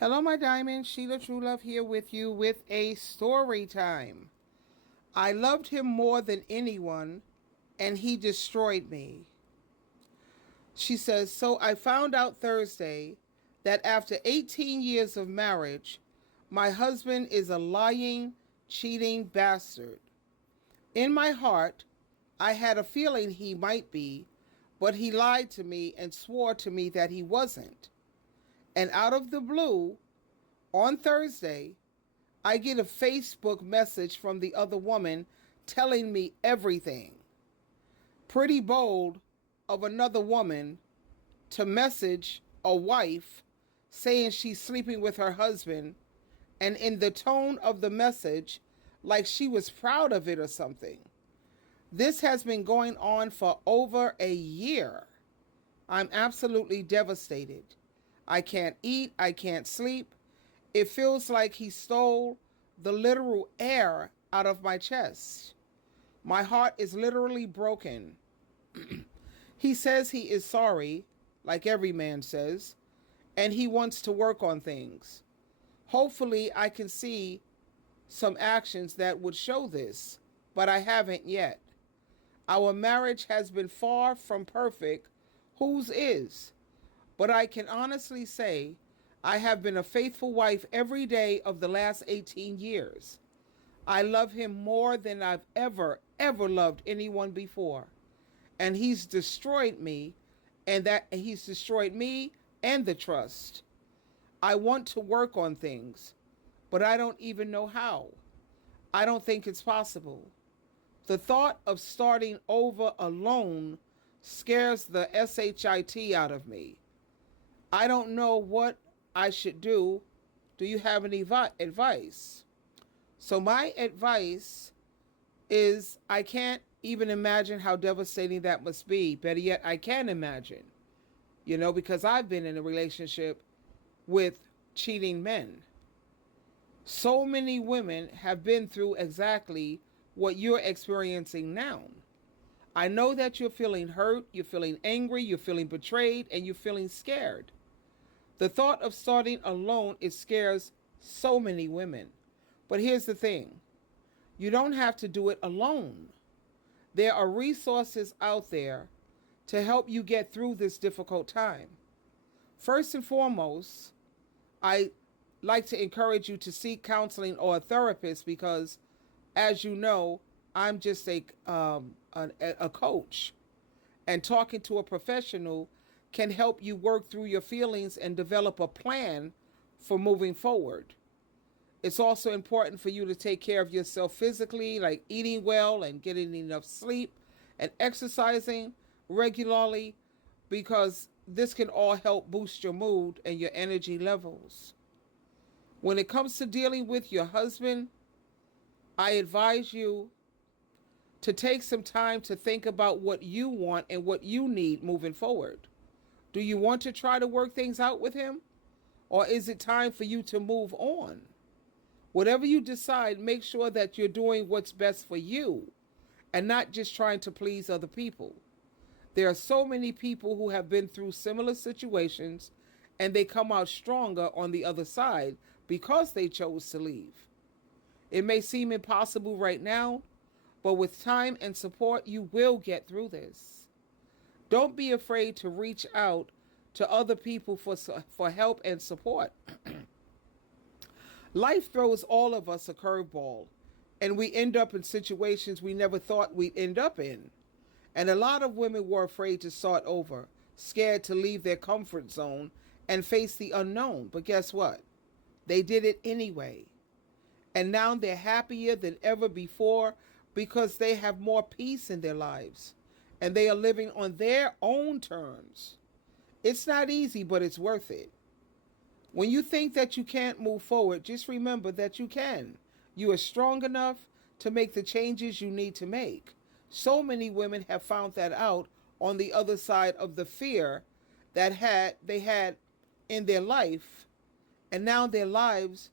Hello, my diamond. SheilaTruelove here with you with a story time. I loved him more than anyone, and he destroyed me. She says, so I found out Thursday that after 18 years of marriage, my husband is a lying, cheating bastard. In my heart, I had a feeling he might be, but he lied to me and swore to me that he wasn't. And out of the blue, on Thursday, I get a Facebook message from the other woman telling me everything. Pretty bold of another woman to message a wife saying she's sleeping with her husband, and in the tone of the message, like she was proud of it or something. This has been going on for over a year. I'm absolutely devastated. I can't eat, I can't sleep. It feels like he stole the literal air out of my chest. My heart is literally broken. He says he is sorry, like every man says, and he wants to work on things. Hopefully, I can see some actions that would show this, but I haven't yet. Our marriage has been far from perfect. Whose is? But I can honestly say I have been a faithful wife every day of the last 18 years. I love him more than I've ever loved anyone before. And he's destroyed me, and he's destroyed me and the trust. I want to work on things, but I don't even know how. I don't think it's possible. The thought of starting over alone scares the shit out of me. I don't know what I should do. Do you have any advice? So my advice is I can't even imagine how devastating that must be. Better yet, I can imagine, because I've been in a relationship with cheating men. So many women have been through exactly what you're experiencing now. I know that you're feeling hurt, you're feeling angry, you're feeling betrayed, and you're feeling scared. The thought of starting alone, it scares so many women. But here's the thing. You don't have to do it alone. There are resources out there to help you get through this difficult time. First and foremost, I like to encourage you to seek counseling or a therapist because, as you know, I'm just a coach. And talking to a professional can help you work through your feelings and develop a plan for moving forward. It's also important for you to take care of yourself physically, like eating well and getting enough sleep and exercising regularly, because this can all help boost your mood and your energy levels. When it comes to dealing with your husband, I advise you to take some time to think about what you want and what you need moving forward. Do you want to try to work things out with him? Or is it time for you to move on? Whatever you decide, make sure that you're doing what's best for you and not just trying to please other people. There are so many people who have been through similar situations and they come out stronger on the other side because they chose to leave. It may seem impossible right now, but with time and support, you will get through this. Don't be afraid to reach out to other people for help and support. Life throws all of us a curveball, and we end up in situations we never thought we'd end up in. And a lot of women were afraid to start over, scared to leave their comfort zone and face the unknown. But guess what? They did it anyway. And now they're happier than ever before because they have more peace in their lives. And they are living on their own terms. It's not easy, but it's worth it. When you think that you can't move forward, just remember that you can. You are strong enough to make the changes you need to make. So many women have found that out on the other side of the fear that they had in their life, and now their lives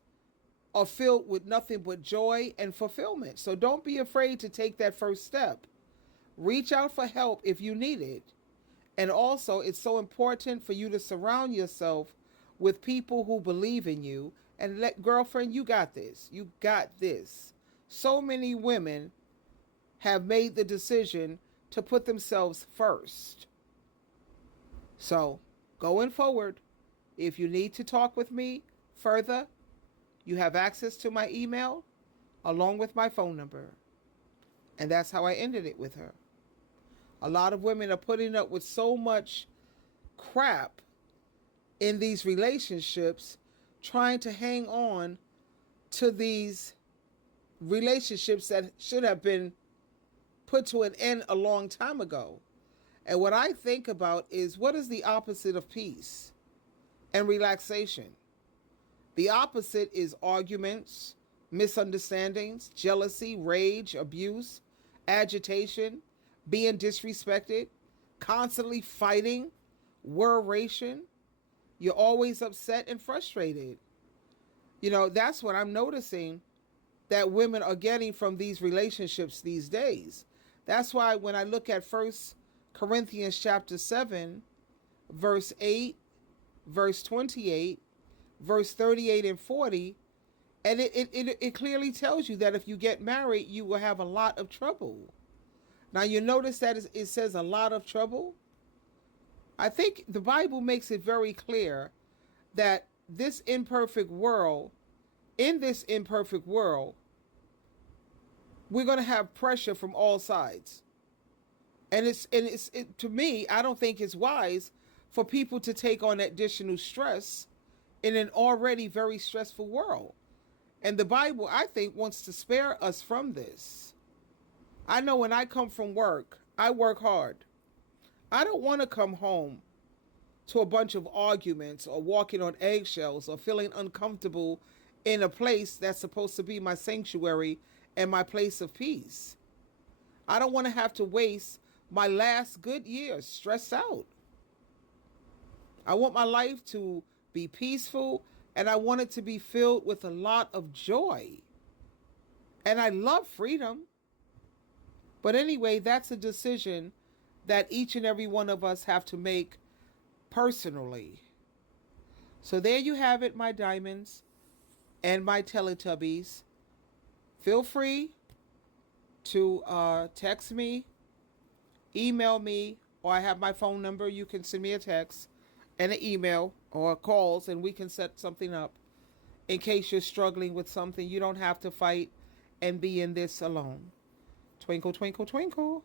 are filled with nothing but joy and fulfillment. So don't be afraid to take that first step. Reach out for help if you need it. And also, it's so important for you to surround yourself with people who believe in you and let, girlfriend, you got this. You got this. So many women have made the decision to put themselves first. So, going forward, if you need to talk with me further, you have access to my email along with my phone number. And that's how I ended it with her. A lot of women are putting up with so much crap in these relationships, trying to hang on to these relationships that should have been put to an end a long time ago. And what I think about is, what is the opposite of peace and relaxation? The opposite is arguments, misunderstandings, jealousy, rage, abuse, agitation, being disrespected, constantly fighting, worration. You're always upset and frustrated. You know, that's what I'm noticing that women are getting from these relationships these days. That's why when I look at 1 Corinthians chapter 7, verse 8, verse 28, verse 38 and 40, and it clearly tells you that if you get married, you will have a lot of trouble. Now, you notice that it says a lot of trouble. I think the Bible makes it very clear that in this imperfect world, we're going to have pressure from all sides. And to me, I don't think it's wise for people to take on additional stress in an already very stressful world. And the Bible, I think, wants to spare us from this. I know when I come from work, I work hard. I don't want to come home to a bunch of arguments or walking on eggshells or feeling uncomfortable in a place that's supposed to be my sanctuary and my place of peace. I don't want to have to waste my last good years stressed out. I want my life to be peaceful, and I want it to be filled with a lot of joy. And I love freedom. But anyway, that's a decision that each and every one of us have to make personally. So there you have it, my diamonds and my Teletubbies. Feel free to text me, email me, or I have my phone number. You can send me a text and an email or calls, and we can set something up in case you're struggling with something. You don't have to fight and be in this alone. Twinkle, twinkle, twinkle.